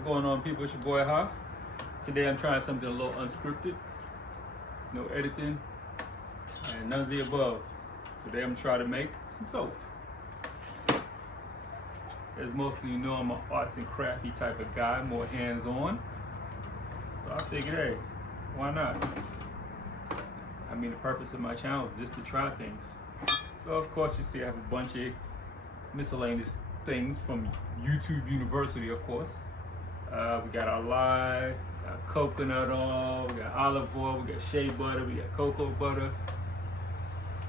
What's going on, people? It's your boy Ha. Today I'm trying something a little unscripted, no editing, and none of the above. Today I'm trying to make some soap. As most of you know, I'm an arts and crafty type of guy, more hands-on. So I figured, hey, why not? I mean, the purpose of my channel is just to try things. So of course you see I have a bunch of miscellaneous things from YouTube University, of course. We got our lye, got coconut oil, we got olive oil, we got shea butter, we got cocoa butter.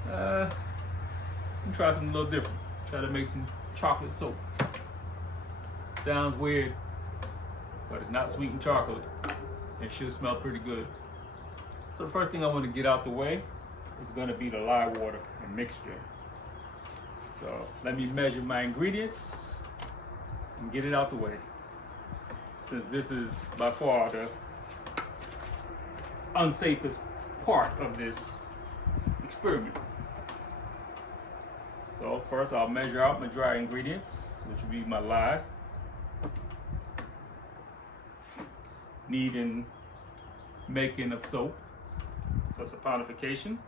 I'm try something a little different. Try to make some chocolate soap. Sounds weird, but it's not sweetened chocolate. It should smell pretty good. So the first thing I want to get out the way is going to be the lye water and mixture. So let me measure my ingredients and get it out the way, since this is by far the unsafest part of this experiment. So first I'll measure out my dry ingredients, which will be my lye. Needing making of soap for saponification.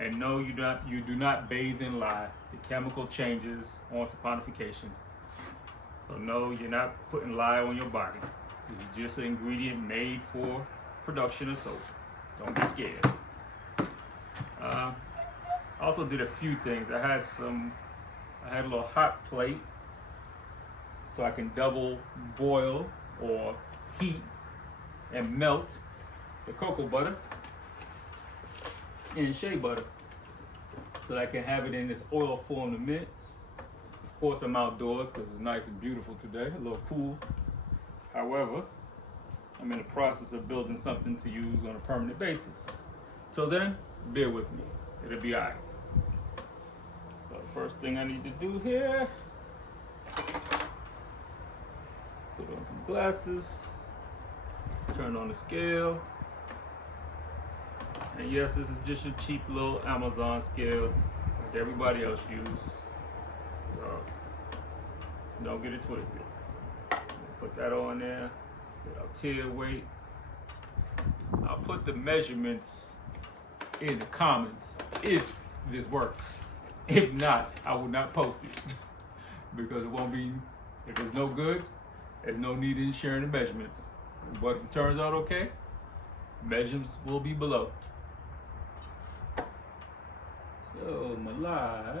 And no, you do not bathe in lye. The chemical changes on saponification. So no, you're not putting lye on your body. This is just an ingredient made for production of soap. Don't be scared. I also did a few things. I had a little hot plate so I can double boil or heat and melt the cocoa butter and shea butter so that I can have it in this oil form to mix. Of course, I'm outdoors because it's nice and beautiful today, a little cool. However, I'm in the process of building something to use on a permanent basis. So then, bear with me, it'll be all right. So the first thing I need to do here, put on some glasses, turn on the scale. And yes, this is just your cheap little Amazon scale like everybody else uses. So don't get it twisted. Put that on there. Get our tier weight. I'll put the measurements in the comments if this works. If not, I will not post it because it won't be. If it's no good, there's no need in sharing the measurements. But if it turns out okay, measurements will be below. So my lye,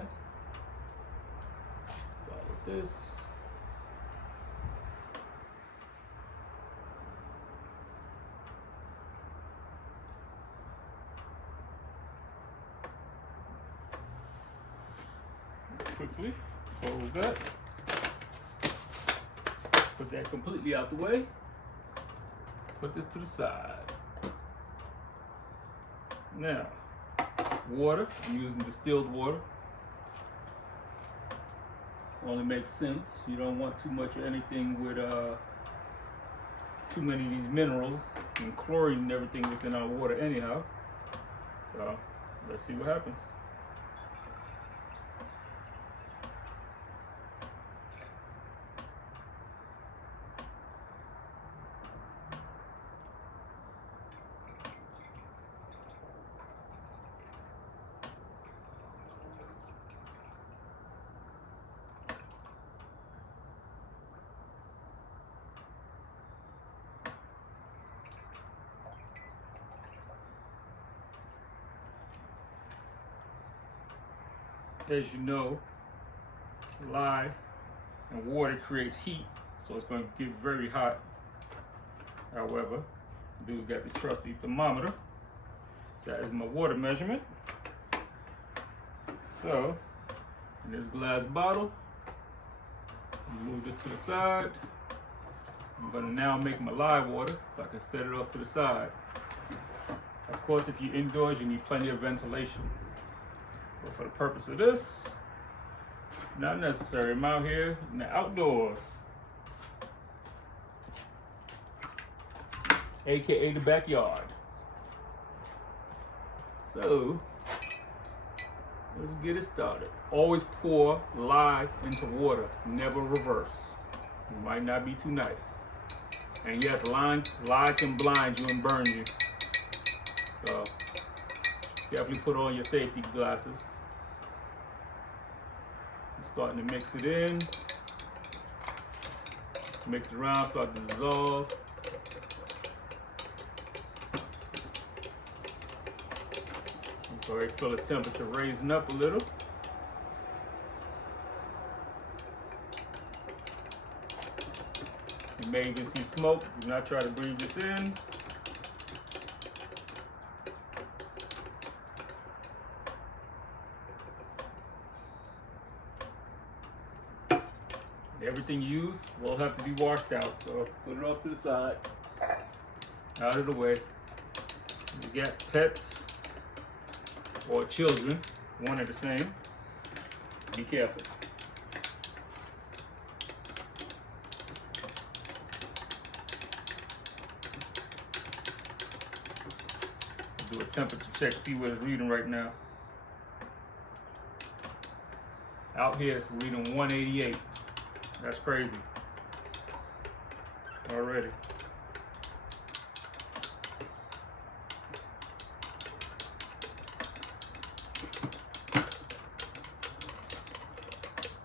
start with this. Quickly fold that. Put that completely out the way. Put this to the side. Now, water. I'm using distilled water. Only makes sense. You don't want too much of anything with too many of these minerals and chlorine and everything within our water anyhow. So let's see what happens. As you know, lye and water creates heat, so it's going to get very hot. However, dude got the trusty thermometer. That is my water measurement. So, in this glass bottle, move this to the side. I'm going to now make my lye water so I can set it off to the side. Of course, if you're indoors, you need plenty of ventilation. But for the purpose of this, not necessary. I'm out here in the outdoors, aka the backyard. So let's get it started. Always pour lye into water, never reverse. It might not be too nice. And yes, lie can blind you and burn you. So definitely put on your safety glasses. I'm starting to mix it in. Mix it around, start to dissolve. So I feel the temperature raising up a little. You may even see smoke. Do not try to breathe this in. Everything you use will have to be washed out. So put it off to the side, out of the way. You got pets or children, one are the same. Be careful. Do a temperature check, see what it's reading right now. Out here it's reading 188. That's crazy. Already.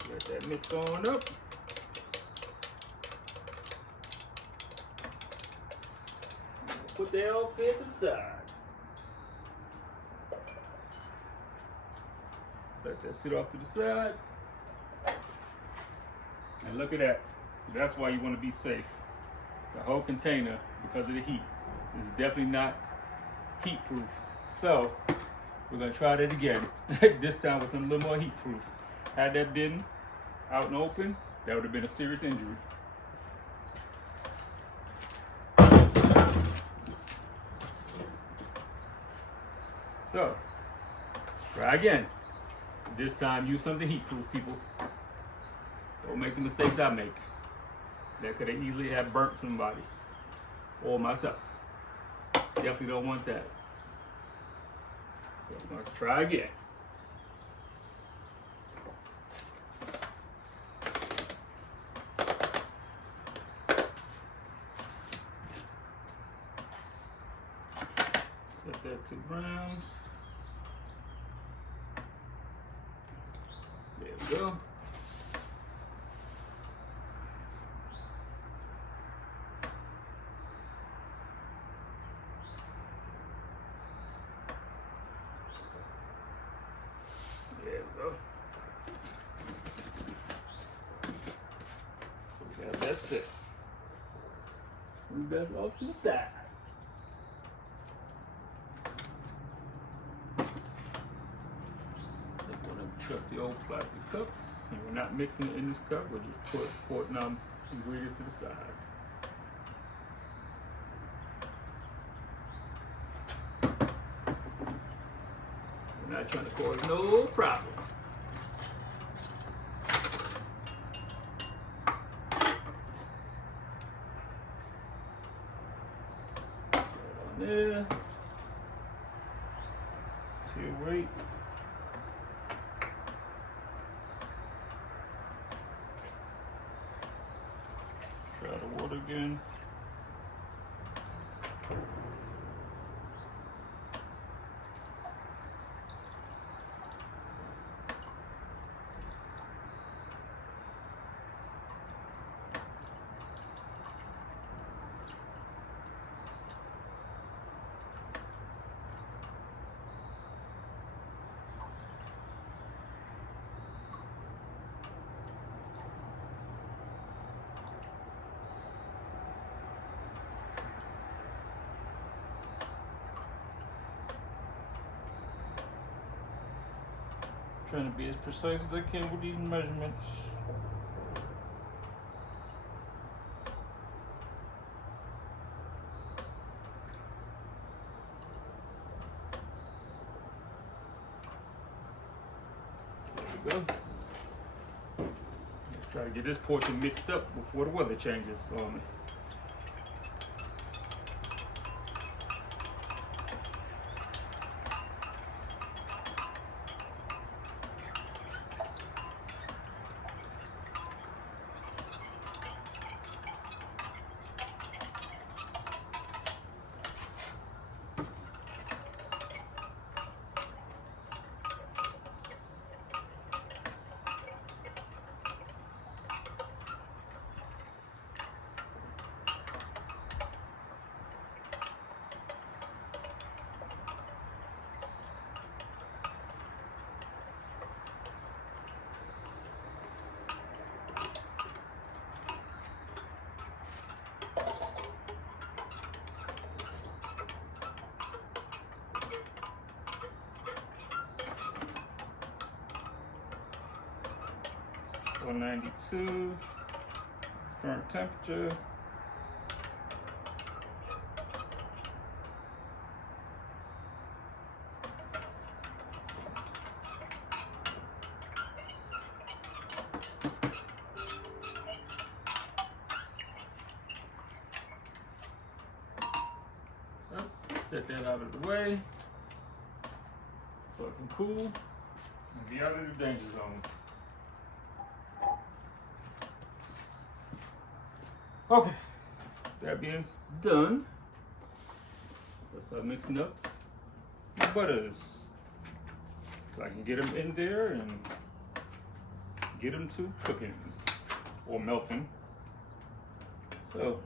Let that mix on up. Put that all fit to the side. Let that sit off to the side. And look at that. That's why you want to be safe. The whole container, because of the heat, is definitely not heat proof. So we're gonna try that again. This time with some little more heat proof. Had that been out and open, that would have been a serious injury. So try again. This time use something heat proof, people. Don't make the mistakes I make. That could have easily have burnt somebody or myself. Definitely don't want that. So let's try again. Set that to grams. There we go. There we go. So we got that set. We got it off to the side. Take one of the trusty old plastic cups. And we're not mixing it in this cup, we're just pouring our ingredients to the side. We're not trying to cause no problems. Right on there. Chill, wait. Try the water again. Trying to be as precise as I can with these measurements. There we go. Let's try to get this portion mixed up before the weather changes on me. 192. It's current temperature. Set that out of the way so it can cool and be out of the danger zone. Okay, that being done, let's start mixing up the butters so I can get them in there and get them to cooking or melting. So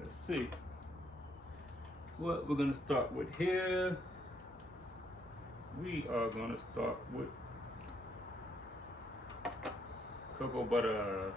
let's see what we're gonna start with here. We are gonna start with cocoa butter.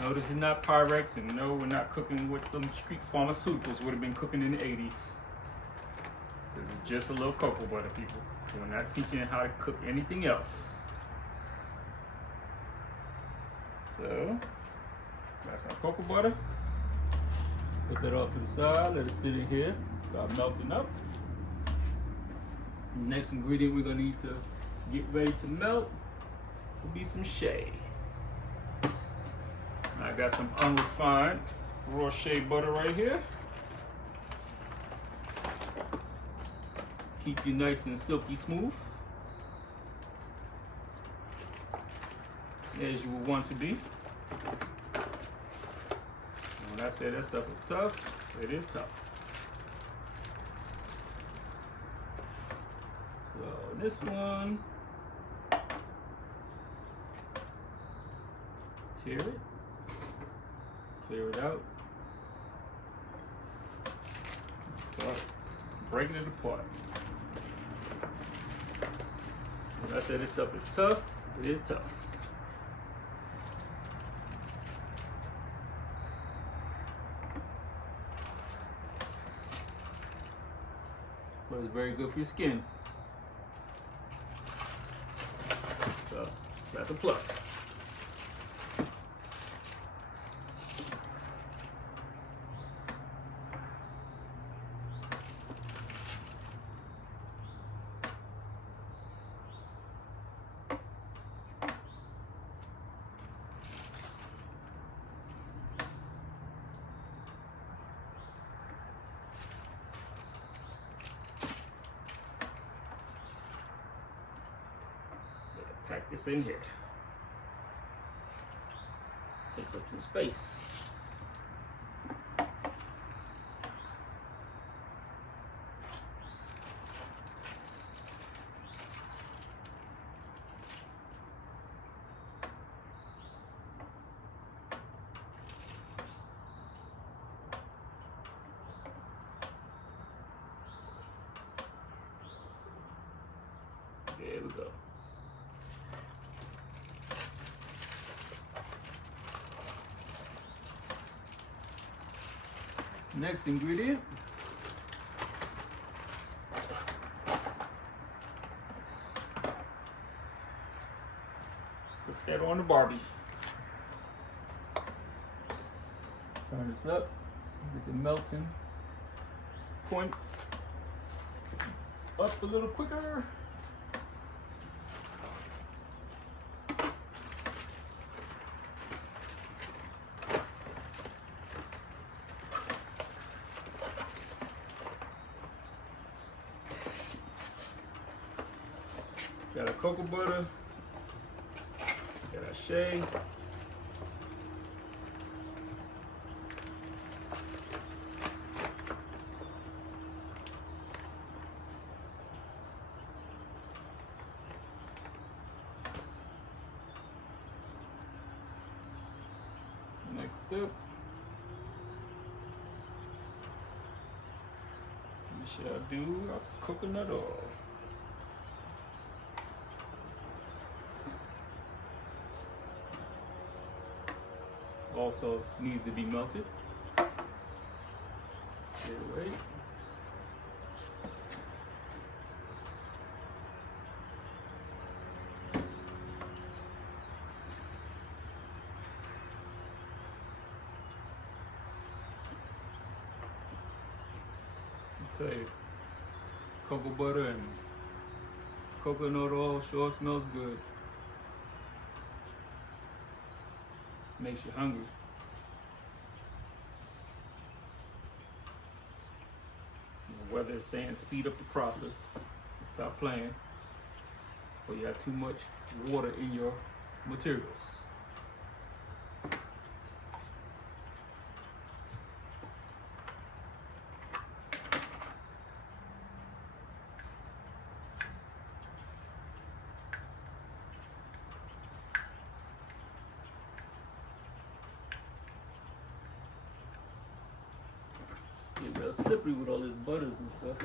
No, this is not Pyrex, and no, we're not cooking with them street pharmaceuticals would have been cooking in the 80s. This is just a little cocoa butter, people. We're not teaching you how to cook anything else. So, that's our cocoa butter. Put that off to the side, let it sit in here, start melting up. The next ingredient we're gonna need to get ready to melt will be some shea. I got some unrefined raw shea butter right here. Keep you nice and silky smooth, as you would want to be. And when I say that stuff is tough, it is tough. So this one, tear it. Clear it out. Start breaking it apart. As I said, this stuff is tough. It is tough. But it's very good for your skin. So that's a plus. Pack this in here. Takes up some space. There we go. Next ingredient, put that on the Barbie. Turn this up, get the melting point up a little quicker. Got a cocoa butter, got a shea, next up, We shall do our coconut oil. Also needs to be melted. Wait. Tell you, cocoa butter and coconut oil sure smells good. Makes you hungry. Whether it's saying speed up the process, stop playing, or you have too much water in your materials. Get real slippery with all this butters and stuff.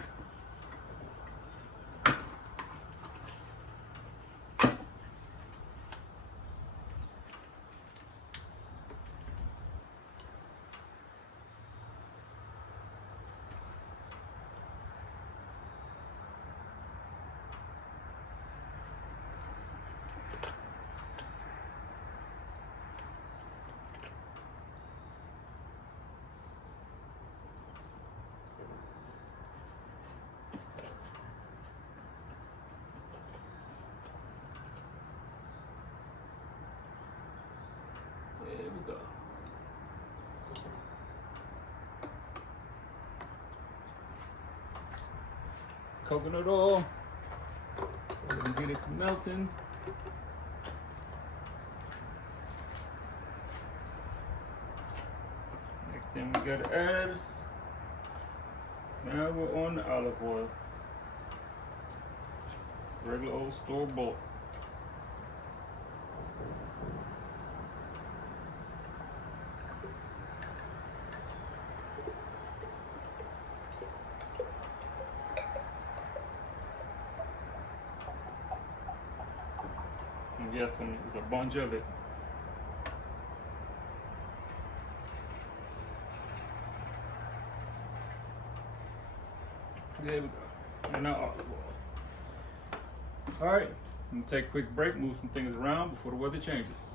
There we go. Coconut oil. We're gonna get it to melting. Next thing we gotta add is, now we're on the olive oil. Regular old store bought. And yes, there's a bunch of it. There we go. And now olive oil. All right, I'm gonna take a quick break, move some things around before the weather changes.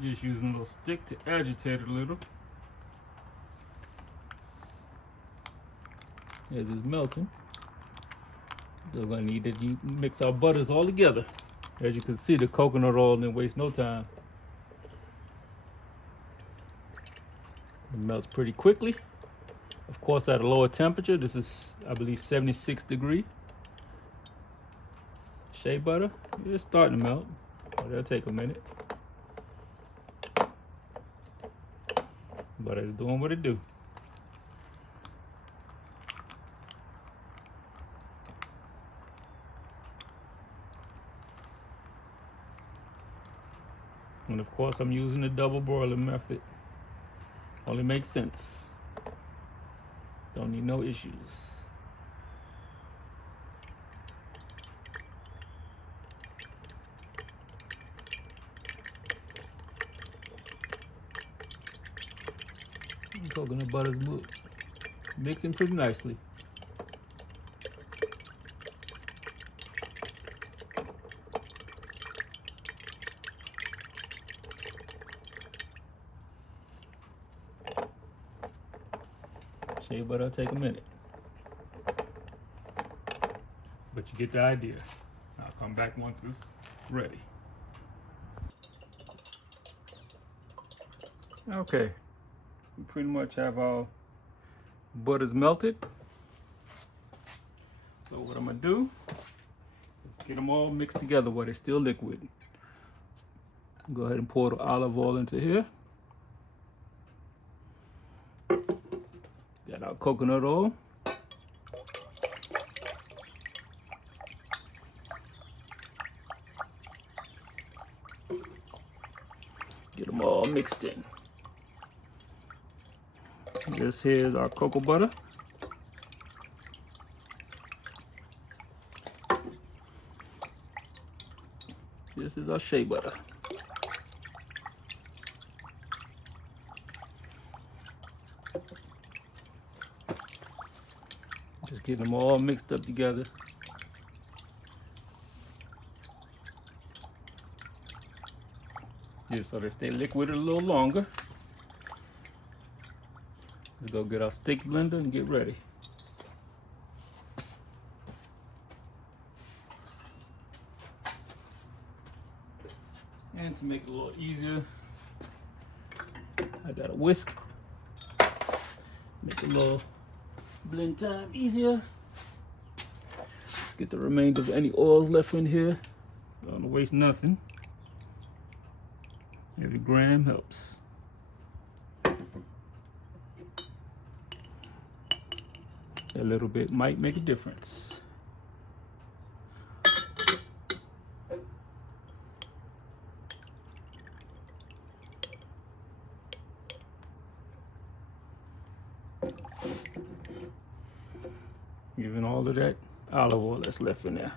Just using a little stick to agitate it a little. As it's melting, we're gonna need to mix our butters all together. As you can see, the coconut oil didn't waste no time. It melts pretty quickly. Of course, at a lower temperature. This is, I believe, 76 degree. Shea butter, it's starting to melt, but it'll take a minute. But it's doing what it do. And of course, I'm using the double broiler method. Only makes sense. Don't need no issues. Coconut butter is mixing pretty nicely. Shea butter will take a minute. But you get the idea. I'll come back once it's ready. Okay, we pretty much have our butters melted. So what I'm gonna do is get them all mixed together while they're still liquid. Go ahead and pour the olive oil into here. Got our coconut oil. Get them all mixed in. This here is our cocoa butter. This is our shea butter. Just get them all mixed up together. Just so they stay liquid a little longer. Let's go get our stick blender and get ready. And to make it a little easier, I got a whisk. Make a little blend time easier. Let's get the remainder of any oils left in here. Don't want to waste nothing. Every gram helps. A little bit might make a difference. Giving all of that olive oil that's left in there.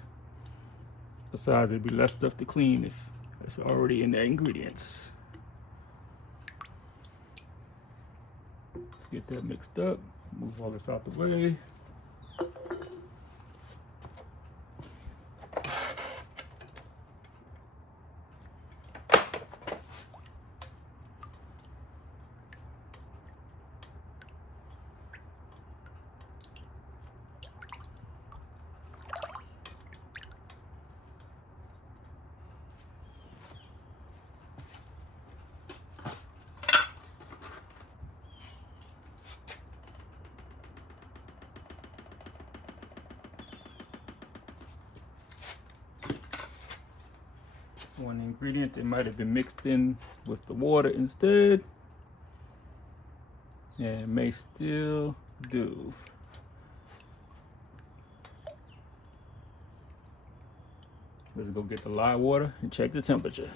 Besides, there'd be less stuff to clean if it's already in the ingredients. Let's get that mixed up. Move all this out the way. One ingredient that might have been mixed in with the water instead, and may still do. Let's go get the lye water and check the temperature.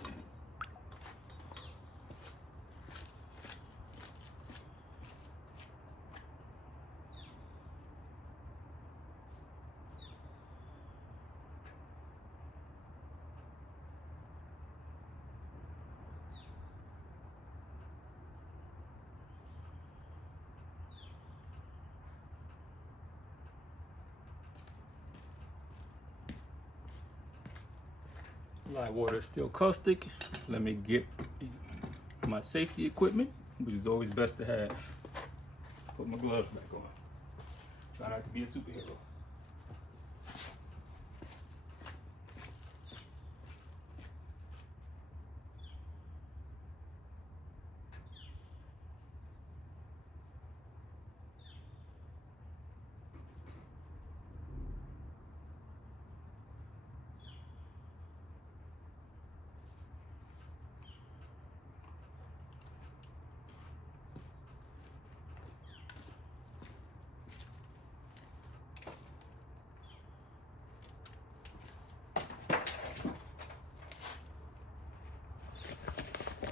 Lye water is still caustic. Let me get my safety equipment, which is always best to have. Put my gloves back on. Try not to be a superhero.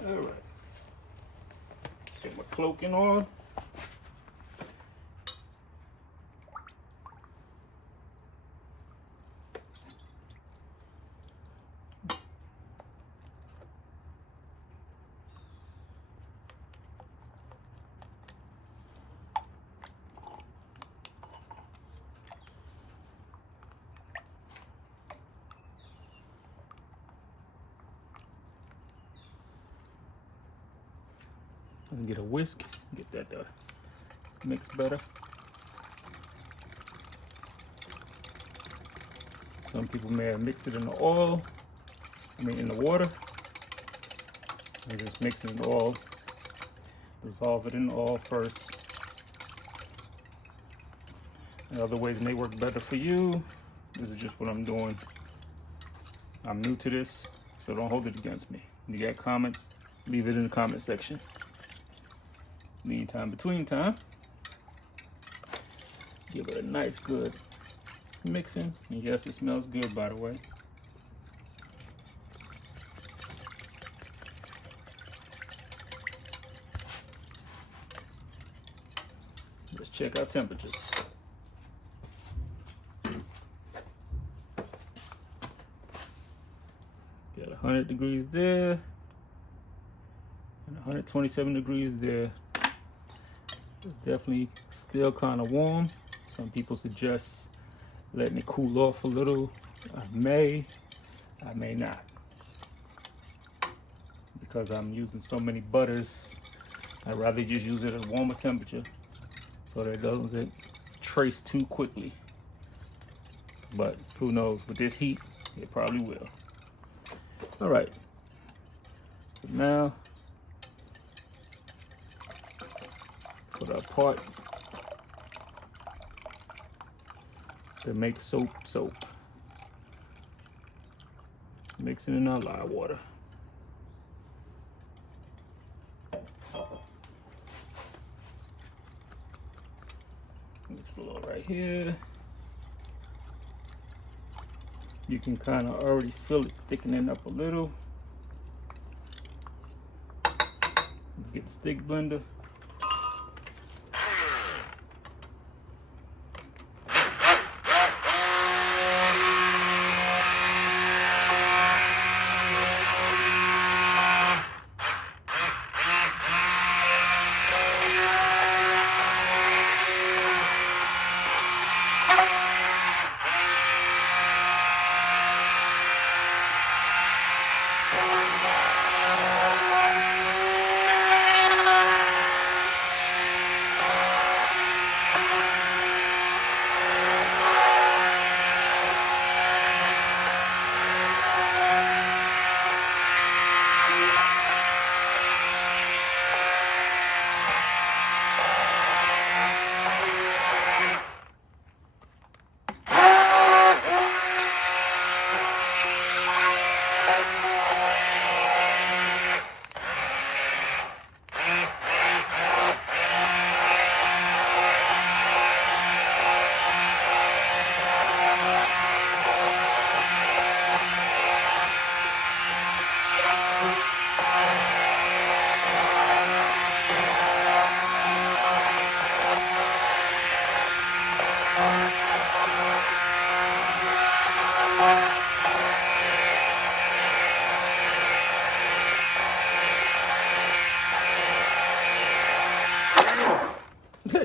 All right. Get my cloaking on. Let's get a whisk, get that mixed better. Some people may have mixed it in the oil, in the water. And just mix it in the oil. Dissolve it in the oil first. And other ways may work better for you. This is just what I'm doing. I'm new to this, so don't hold it against me. If you got comments, leave it in the comment section. Meantime, between time, give it a nice good mixing. And yes, it smells good, by the way. Let's check our temperatures. Got 100 degrees there and 127 degrees there. It's definitely still kind of warm. Some people suggest letting it cool off a little. I may not, because I'm using so many butters. I'd rather just use it at a warmer temperature so that it doesn't trace too quickly. But who knows, with this heat, it probably will. All right, so now put our part to make soap. Mix it in our lye water. Mix a little right here. You can kind of already feel it thickening up a little. Let's get the stick blender.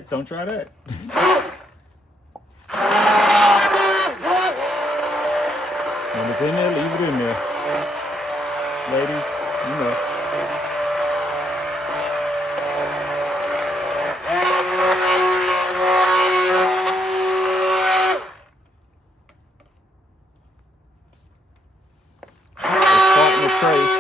Don't try that. When it's in there, leave it in there. Ladies, you know. It's starting to trace.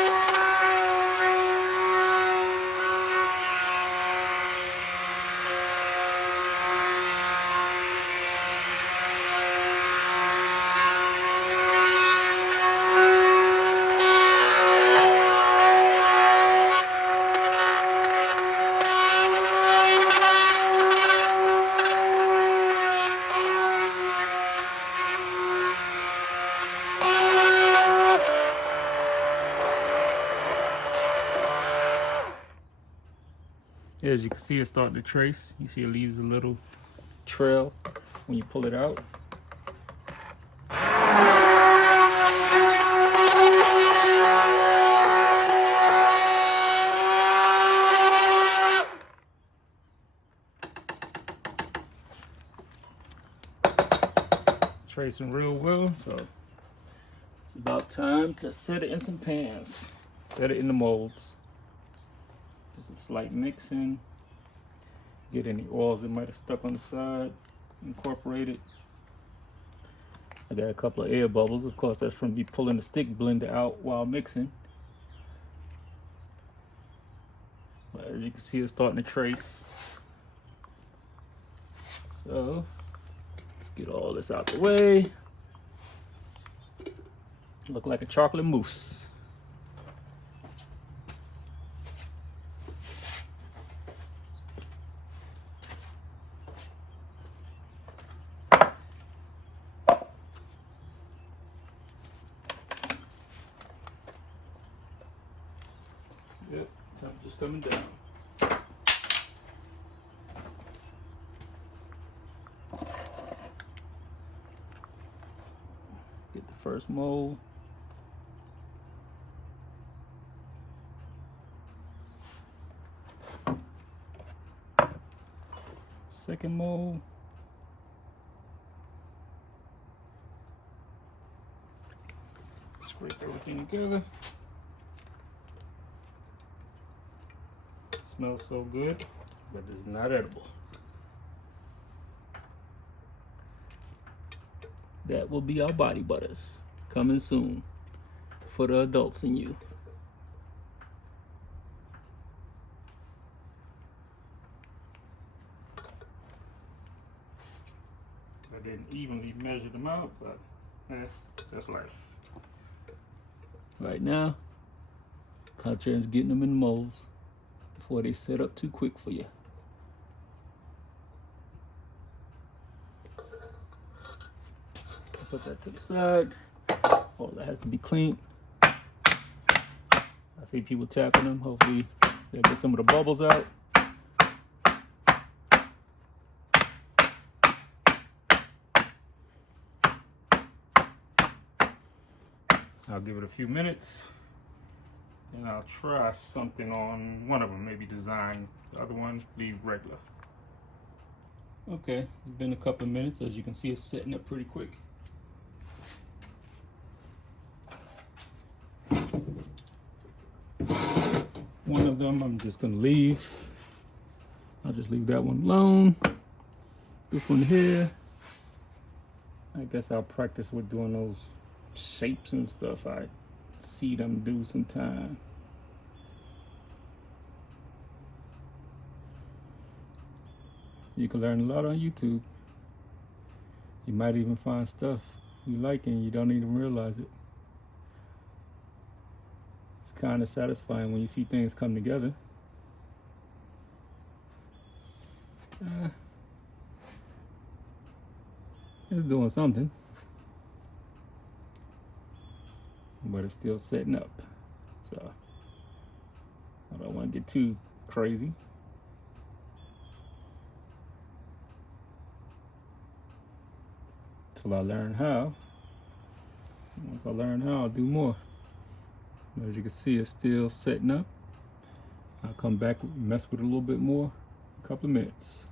As you can see, it's starting to trace. You see it leaves a little trail when you pull it out. Tracing real well, so it's about time to set it in some pans. Set it in the molds. Just a slight mixing. Get any oils that might have stuck on the side. Incorporate it. I got a couple of air bubbles. Of course, that's from me pulling the stick blender out while mixing. But as you can see, it's starting to trace. So let's get all this out the way. Look like a chocolate mousse. Yep, temperature's coming down. Get the first mold. Second mold. Scrape everything together. It smells so good, but it's not edible. That will be our body butters, coming soon for the adults in you. I didn't evenly measure them out, but that's life. Right now, Contran's getting them in the molds before they set up too quick for you. Put that to the side. Oh, that has to be cleaned. I see people tapping them. Hopefully they'll get some of the bubbles out. I'll give it a few minutes and I'll try something on one of them, maybe design. The other one, leave regular. Okay, it's been a couple of minutes. As you can see, it's setting up pretty quick. One of them I'm just gonna leave. I'll just leave that one alone. This one here, I guess I'll practice with doing those shapes and stuff I see them do sometime. You can learn a lot on YouTube. You might even find stuff you like and you don't even realize it. It's kind of satisfying when you see things come together. It's doing something, but it's still setting up. So I don't want to get too crazy. Till I learn how. Once I learn how, I'll do more. As you can see, it's still setting up. I'll come back, mess with it a little bit more, a couple of minutes.